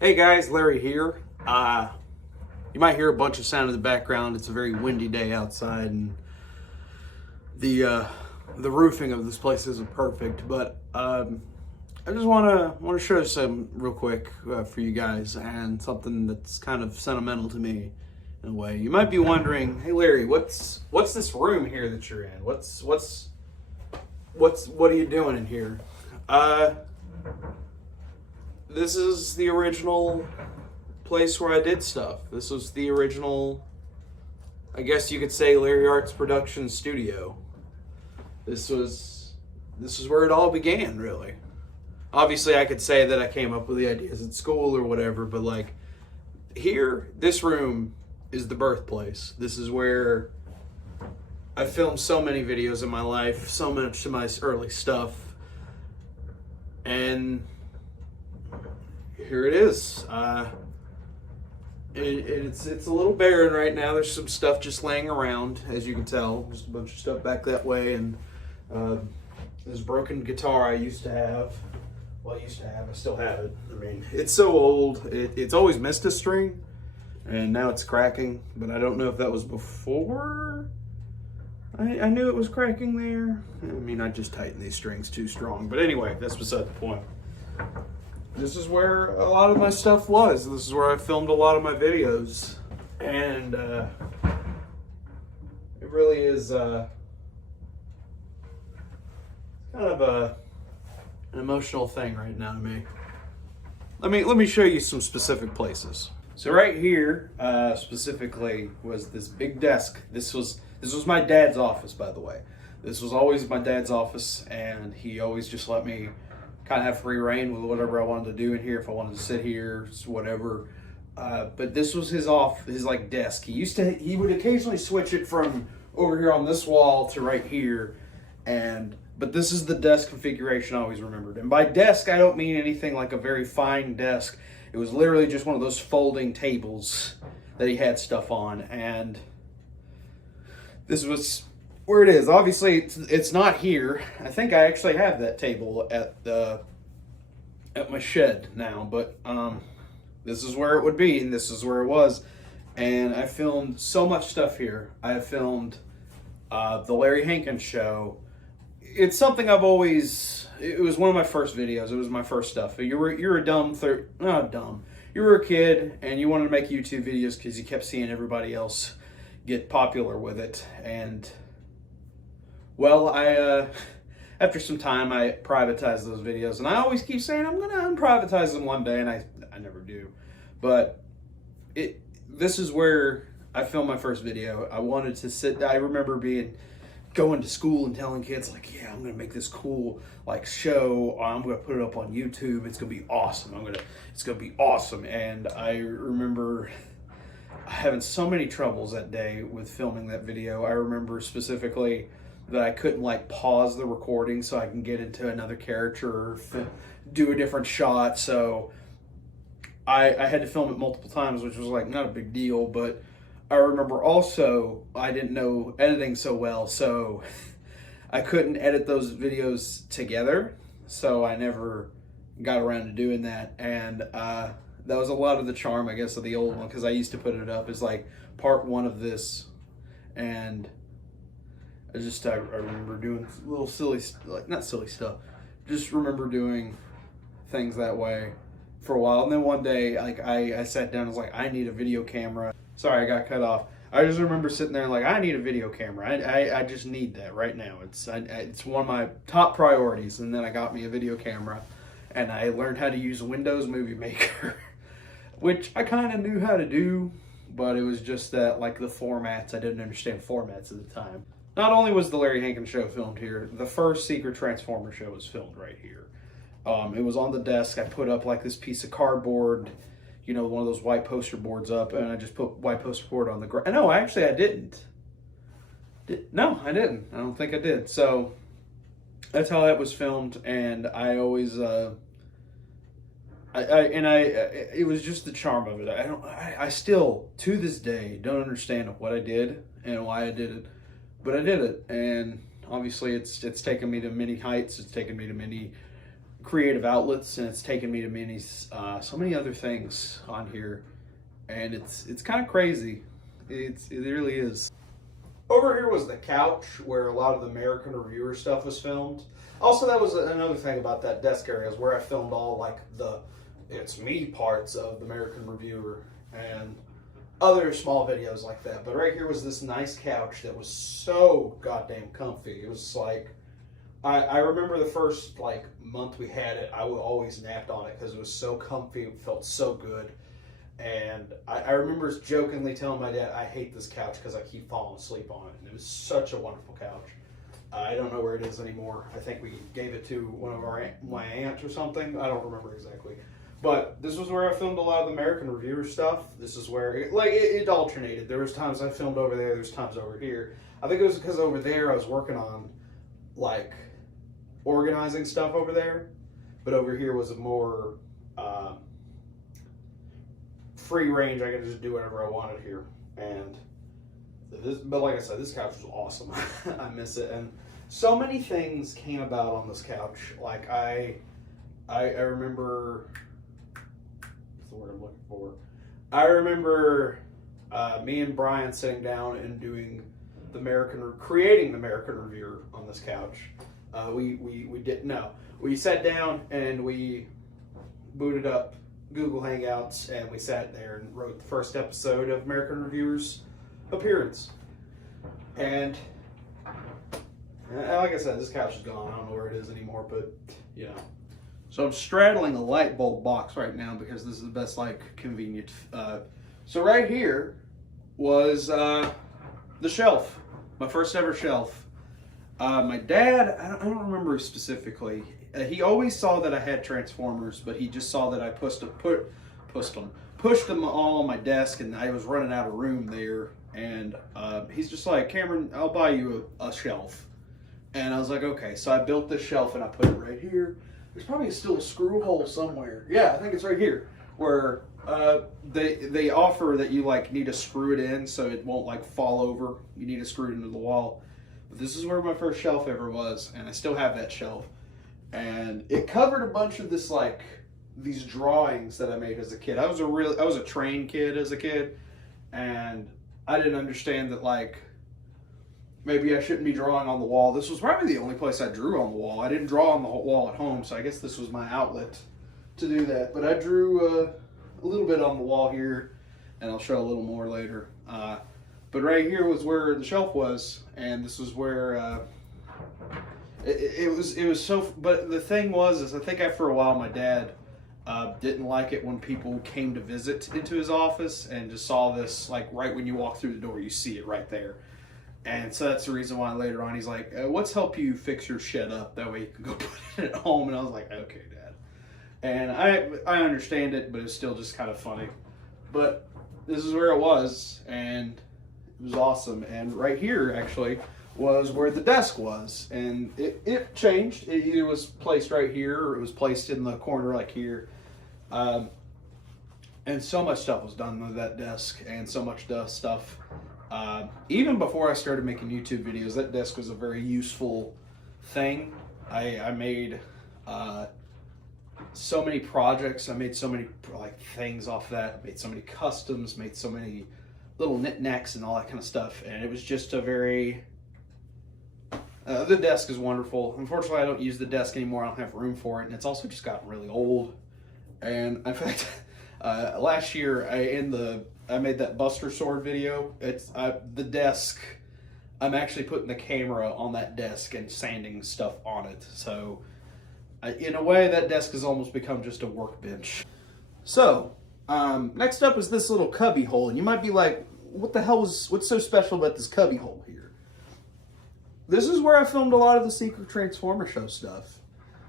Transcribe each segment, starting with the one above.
Hey guys, Larry here. You might hear a bunch of sound in the background. It's a very windy day outside, and the roofing of this place isn't perfect. But I just want to show some real quick for you guys, and something that's kind of sentimental to me in a way. You might be wondering, hey Larry, what's this room here that you're in? What are you doing in here? Uh, this is the original place where I did stuff. This was the original, I guess you could say, Larry Arts production studio. This was where it all began, really. Obviously, I could say that I came up with the ideas at school or whatever, but like here, this room is the birthplace. This is where I filmed so many videos in my life, so much of my early stuff, and here it is. It's a little barren right now. There's some stuff just laying around, as you can tell. Just a bunch of stuff back that way, and uh, this broken guitar I used to have. Well, I used to have. I still have it. I mean, it's so old. It's always missed a string, and now it's cracking. But I don't know if that was before I knew it was cracking there. I mean, I just tightened these strings too strong. But anyway, that's beside the point. This is where a lot of my stuff was. This is where I filmed a lot of my videos. And it really is kind of an emotional thing right now to me. Let me show you some specific places. So right here, specifically, was this big desk. This was my dad's office, by the way. This was always my dad's office, and he always just let me kind of have free reign with whatever I wanted to do in here. If I wanted to sit here, whatever. But this was his like desk. He would occasionally switch it from over here on this wall to right here, but this is the desk configuration I always remembered. And by desk, I don't mean anything like a very fine desk. It was literally just one of those folding tables that he had stuff on, and this was where it is. Obviously, it's not here. I think I actually have that table at my shed now, but this is where it would be, and this is where it was. And I filmed so much stuff here. I filmed the Larry Hankins show. It's something I've always. It was one of my first videos. It was my first stuff. You're a not dumb. You were a kid and you wanted to make YouTube videos because you kept seeing everybody else get popular with it. And well, I after some time I privatized those videos, and I always keep saying I'm gonna unprivatize them one day, and I never do. But this is where I filmed my first video. I wanted to sit. I remember going to school and telling kids like, yeah, I'm gonna make this cool like show. I'm gonna put it up on YouTube. It's gonna be awesome. It's gonna be awesome. And I remember having so many troubles that day with filming that video. I remember specifically that I couldn't like pause the recording so I can get into another character or do a different shot. So I had to film it multiple times, which was like not a big deal, but I remember also I didn't know editing so well, so I couldn't edit those videos together, so I never got around to doing that. And that was a lot of the charm, I guess, of the old one, because I used to put it up as like part one of this, and I remember doing little silly, like not silly stuff, just remember doing things that way for a while. And then one day, like I sat down and was like, I need a video camera. Sorry, I got cut off. I just remember sitting there and like, I need a video camera. I just need that right now. It's one of my top priorities. And then I got me a video camera, and I learned how to use Windows Movie Maker, which I kind of knew how to do, but it was just that like the formats, I didn't understand formats at the time. Not only was the Larry Hankins show filmed here, the first Secret Transformer show was filmed right here. It was on the desk. I put up like this piece of cardboard, one of those white poster boards up, and I just put white poster board on the ground. No, actually I didn't. No, I didn't. I don't think I did. So that's how that was filmed, and I always, it was just the charm of it. I still, to this day, don't understand what I did and why I did it, but I did it, and obviously it's taken me to many heights. It's taken me to many creative outlets, and it's taken me to many, so many other things on here, and it's kind of crazy. It really is. Over here was the couch where a lot of the American Reviewer stuff was filmed. Also, that was another thing about that desk area, is where I filmed all like the It's Me parts of the American Reviewer and other small videos like that. But right here was this nice couch that was so goddamn comfy. It was like, I remember the first like month we had it, I would always napped on it because it was so comfy. It felt so good. And I remember jokingly telling my dad, I hate this couch because I keep falling asleep on it. And it was such a wonderful couch. I don't know where it is anymore. I think we gave it to one of my aunts or something. I don't remember exactly. But this was where I filmed a lot of the American Reviewer stuff. This is where it alternated. There was times I filmed over there. There's times over here. I think it was because over there I was working on like organizing stuff over there, but over here was a more free range. I could just do whatever I wanted here. And but like I said, this couch was awesome. I miss it, and so many things came about on this couch. Like I remember, what's the word I'm looking for? I remember me and Brian sitting down and doing creating the American Reviewer on this couch. We didn't know. We sat down and we booted up Google Hangouts, and we sat there and wrote the first episode of American Reviewer's appearance. And like I said, this couch is gone. I don't know where it is anymore, but you know. So I'm straddling a light bulb box right now because this is the best like convenient. So right here was the shelf, my first ever shelf. My dad, I don't remember specifically. He always saw that I had Transformers, but he just saw that I pushed them all on my desk, and I was running out of room there. And he's just like, Cameron, I'll buy you a shelf. And I was like, okay. So I built this shelf and I put it right here. There's probably still a screw hole somewhere. Yeah, I think it's right here, where they offer that you like need to screw it in so it won't like fall over. You need to screw it into the wall. But this is where my first shelf ever was, and I still have that shelf. And it covered a bunch of this like these drawings that I made as a kid. I was a trained kid as a kid, and I didn't understand that like maybe I shouldn't be drawing on the wall. This was probably the only place I drew on the wall. I didn't draw on the wall at home, so I guess this was my outlet to do that. But I drew a little bit on the wall here, and I'll show a little more later. But right here was where the shelf was, and this was where it was so. But the thing was, I think after a while, my dad didn't like it when people came to visit into his office and just saw this, like right when you walk through the door, you see it right there. And so that's the reason why later on he's like, let's help you fix your shit up. That way you can go put it at home. And I was like, okay, Dad. And I understand it, but it's still just kind of funny. But this is where it was, and it was awesome. And right here, actually, was where the desk was. And it changed. It either was placed right here or it was placed in the corner like here. And so much stuff was done with that desk, and so much stuff. Even before I started making YouTube videos, that desk was a very useful thing. I made so many projects. I made so many like things off that. I made so many customs. Made so many little knickknacks and all that kind of stuff. And it was just a very. The desk is wonderful. Unfortunately, I don't use the desk anymore. I don't have room for it, and it's also just gotten really old. And in fact, last year I made that Buster Sword video. It's the desk. I'm actually putting the camera on that desk and sanding stuff on it. So, in a way, that desk has almost become just a workbench. So, next up is this little cubby hole, and you might be like, what's so special about this cubby hole here? This is where I filmed a lot of the Secret Transformer Show stuff.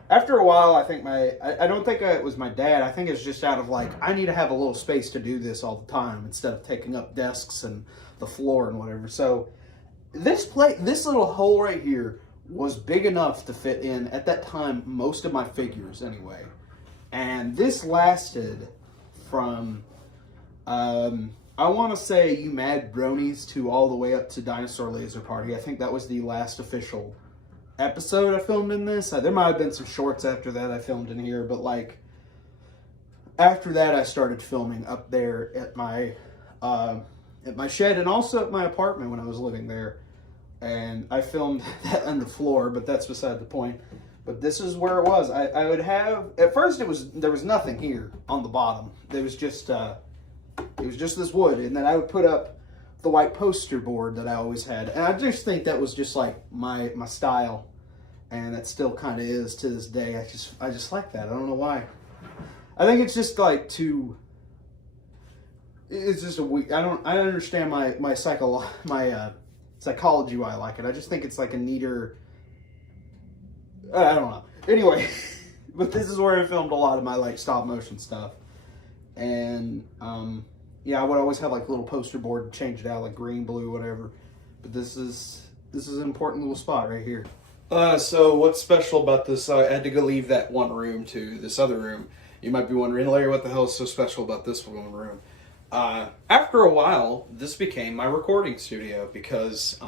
After a while, I think I don't think it was my dad. I think it's just out of like, I need to have a little space to do this all the time instead of taking up desks and the floor and whatever. So this little hole right here was big enough to fit in, at that time, most of my figures anyway. And this lasted from, I want to say You Mad Bronies to all the way up to Dinosaur Laser Party. I think that was the last official episode I filmed in this. There might have been some shorts after that I filmed in here, but like after that I started filming up there at my shed and also at my apartment when I was living there. And I filmed that on the floor, but that's beside the point. But this is where it was. I would have, at first there was nothing here on the bottom. There was just this wood, and then I would put up the white poster board that I always had. And I just think that was just like my style, and that still kind of is to this day. I just like that. I don't know why. I think it's just like it's just a weak. I understand my psychology why I like it. I just think it's like a neater. I don't know. Anyway, but this is where I filmed a lot of my like stop motion stuff, and yeah, I would always have like a little poster board, change it out like green, blue, whatever. But this is an important little spot right here. So what's special about this? I had to go leave that one room to this other room. You might be wondering, Larry, what the hell is so special about this one room? After a while, this became my recording studio because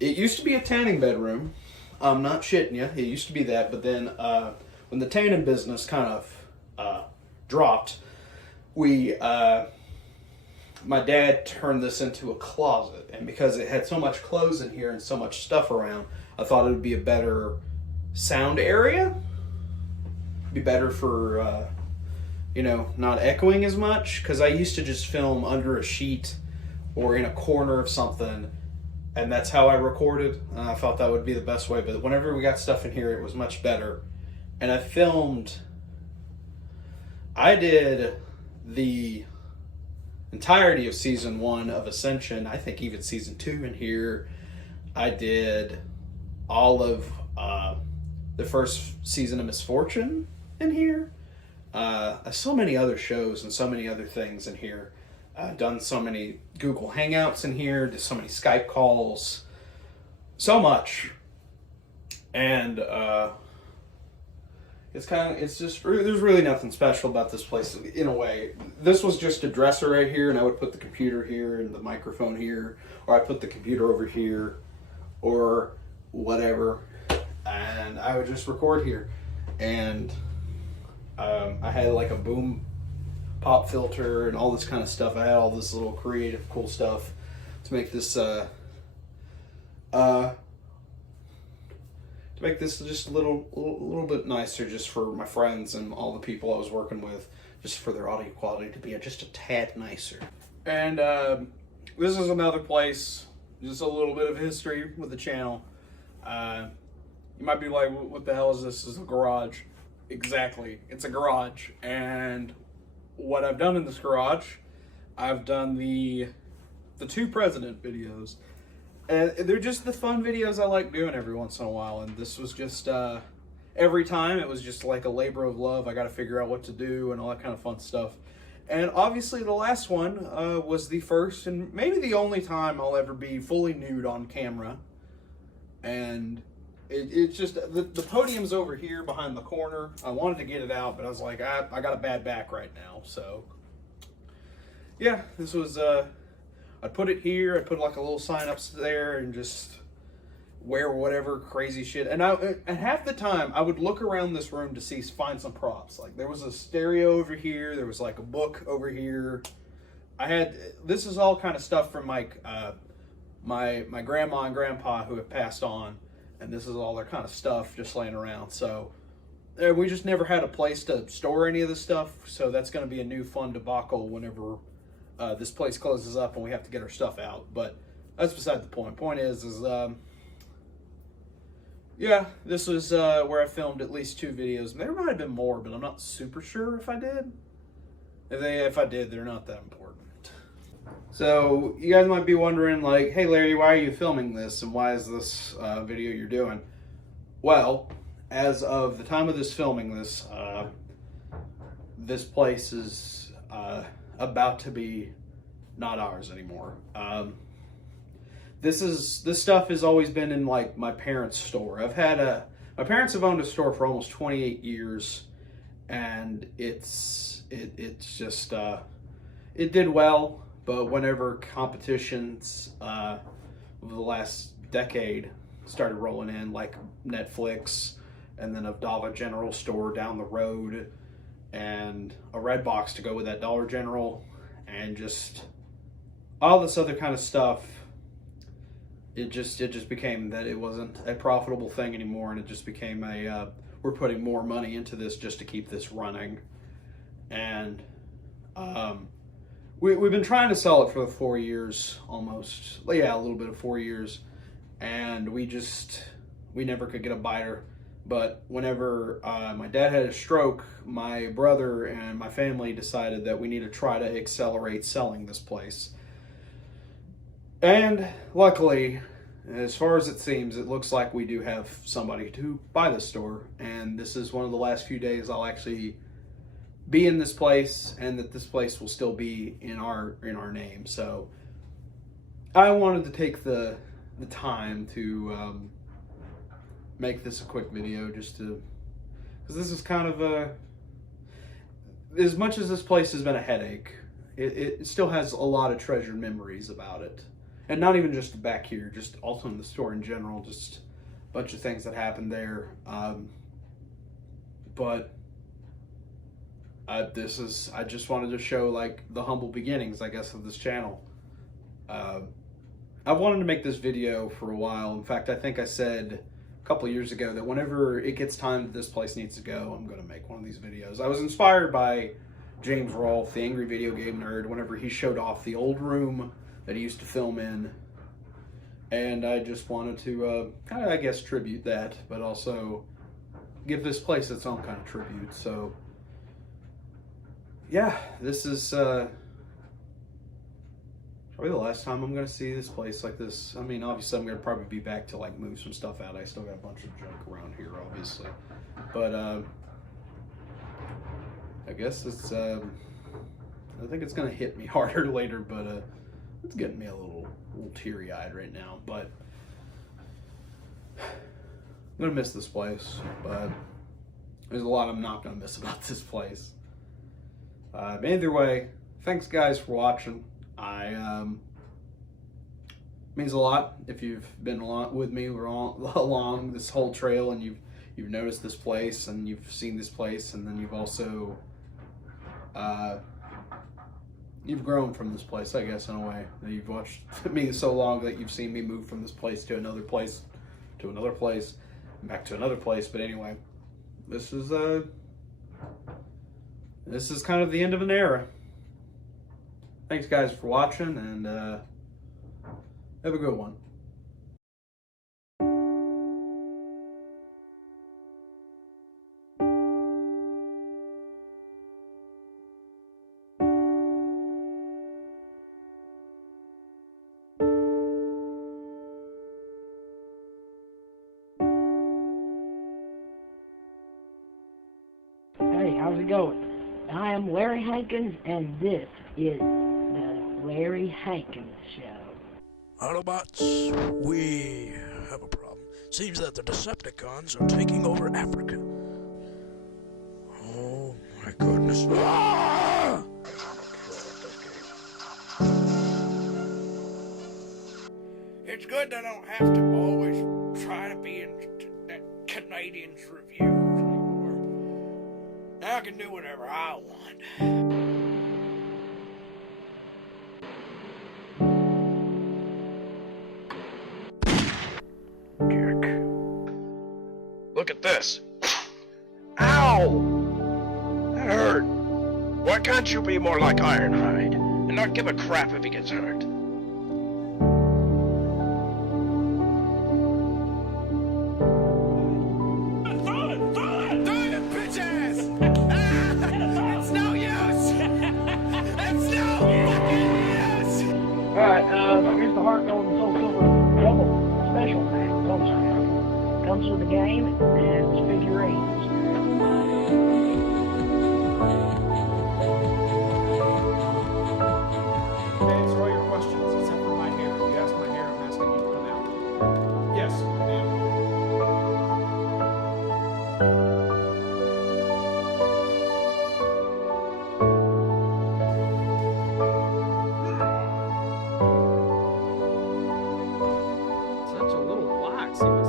it used to be a tanning bedroom. I'm not shitting you. It used to be that, but then when the tanning business kind of dropped, my dad turned this into a closet, and because it had so much clothes in here and so much stuff around, I thought it would be a better sound area. Be better for not echoing as much, because I used to just film under a sheet or in a corner of something, and that's how I recorded. I thought that would be the best way, but whenever we got stuff in here, it was much better. And I did the entirety of season 1 of Ascension, I think even season 2 in here. I did all of the first season of Misfortune in here. So many other shows and so many other things in here. Done so many Google Hangouts in here, did so many Skype calls, so much. And there's really nothing special about this place in a way. This was just a dresser right here, and I would put the computer here and the microphone here, or I put the computer over here, or whatever, and I would just record here. And I had like a boom pop filter and all this kind of stuff. I had all this little creative cool stuff to make this just a little bit nicer, just for my friends and all the people I was working with, just for their audio quality to be just a tad nicer. And this is another place, just a little bit of history with the channel. You might be like, what the hell is this? This is a garage. Exactly, it's a garage. And what I've done in this garage, I've done the 2 president videos, and they're just the fun videos I like doing every once in a while. And this was just every time it was just like a labor of love. I got to figure out what to do and all that kind of fun stuff. And obviously the last one was the first and maybe the only time I'll ever be fully nude on camera. And it's just, the podium's over here behind the corner. I wanted to get it out, but I was like, I got a bad back right now. So, yeah, this was, I'd put it here. I'd put like a little sign up there and just wear whatever crazy shit. And half the time, I would look around this room to find some props. Like, there was a stereo over here. There was like a book over here. This is all kind of stuff from like, my grandma and grandpa who have passed on. And this is all their kind of stuff just laying around. So we just never had a place to store any of this stuff. So that's going to be a new fun debacle whenever this place closes up and we have to get our stuff out. But that's beside the point. Point is yeah, this was where I filmed at least 2 videos. There might have been more, but I'm not super sure if I did. If I did, they're not that important. So you guys might be wondering, like, hey Larry, why are you filming this, and why is this video you're doing? Well, as of the time of this filming, this place is about to be not ours anymore. This stuff has always been in like my parents' store. My parents have owned a store for almost 28 years, and it's just it did well. But whenever competitions over the last decade started rolling in, like Netflix, and then a Dollar General store down the road, and a Redbox to go with that Dollar General, and just all this other kind of stuff. It just became that it wasn't a profitable thing anymore, and it just became a we're putting more money into this just to keep this running. And we've been trying to sell it for 4 years almost. Yeah, a little bit of 4 years, and we never could get a buyer. But whenever my dad had a stroke, my brother and my family decided that we need to try to accelerate selling this place. And luckily, as far as it seems, it looks like we do have somebody to buy the store. And this is one of the last few days I'll actually be in this place, and that this place will still be in our name. So I wanted to take the time to make this a quick video, just to, because this is kind of a, as much as this place has been a headache, it still has a lot of treasured memories about it. And not even just back here, just also in the store in general, just a bunch of things that happened there. But I just wanted to show like the humble beginnings, I guess, of this channel. I wanted to make this video for a while. In fact, I think I said a couple of years ago that whenever it gets time that this place needs to go, I'm going to make one of these videos. I was inspired by James Rolfe, the Angry Video Game Nerd, whenever he showed off the old room that he used to film in. And I just wanted to kind of, I guess, tribute that, but also give this place its own kind of tribute. So yeah, this is probably the last time I'm going to see this place like this. I mean, obviously I'm going to probably be back to like move some stuff out. I still got a bunch of junk around here, obviously. But I guess it's, I think it's going to hit me harder later, but it's getting me a little teary-eyed right now. But I'm going to miss this place, but there's a lot I'm not going to miss about this place. Either way, thanks guys for watching. Means a lot if you've been along with me along this whole trail, and you've noticed this place, and you've seen this place, and then you've also you've grown from this place, I guess, in a way. You've watched me so long that you've seen me move from this place to another place, to another place, back to another place. But anyway, this is kind of the end of an era. Thanks guys for watching, and have a good one. Hey, how's it going? I am Larry Hankins, and this is the Larry Hankins Show. Autobots, we have a problem. Seems that the Decepticons are taking over Africa. Oh my goodness. Ah! It's good that I don't have to always try to be in that Canadians reviews anymore. Now I can do whatever I want. Look at this. Ow! That hurt. Why can't you be more like Ironhide and not give a crap if he gets hurt? Throw it, bitch ass! It's no use! It's no fucking use! Alright, here's the Heart Gold and Soul Silver double special pack. Comes with the game and figurines. Answer all your questions except for my hair. If you ask my hair, I'm asking you to come out. Yes, ma'am. Such a little box.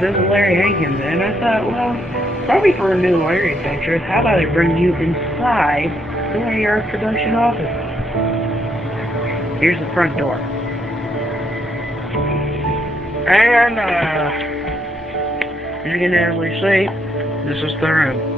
this is Larry Hankins, and I thought, well, probably for a new Larry adventure, how about I bring you inside the Larry Art Production office? Here's the front door. And, as you can easily see, this is the room.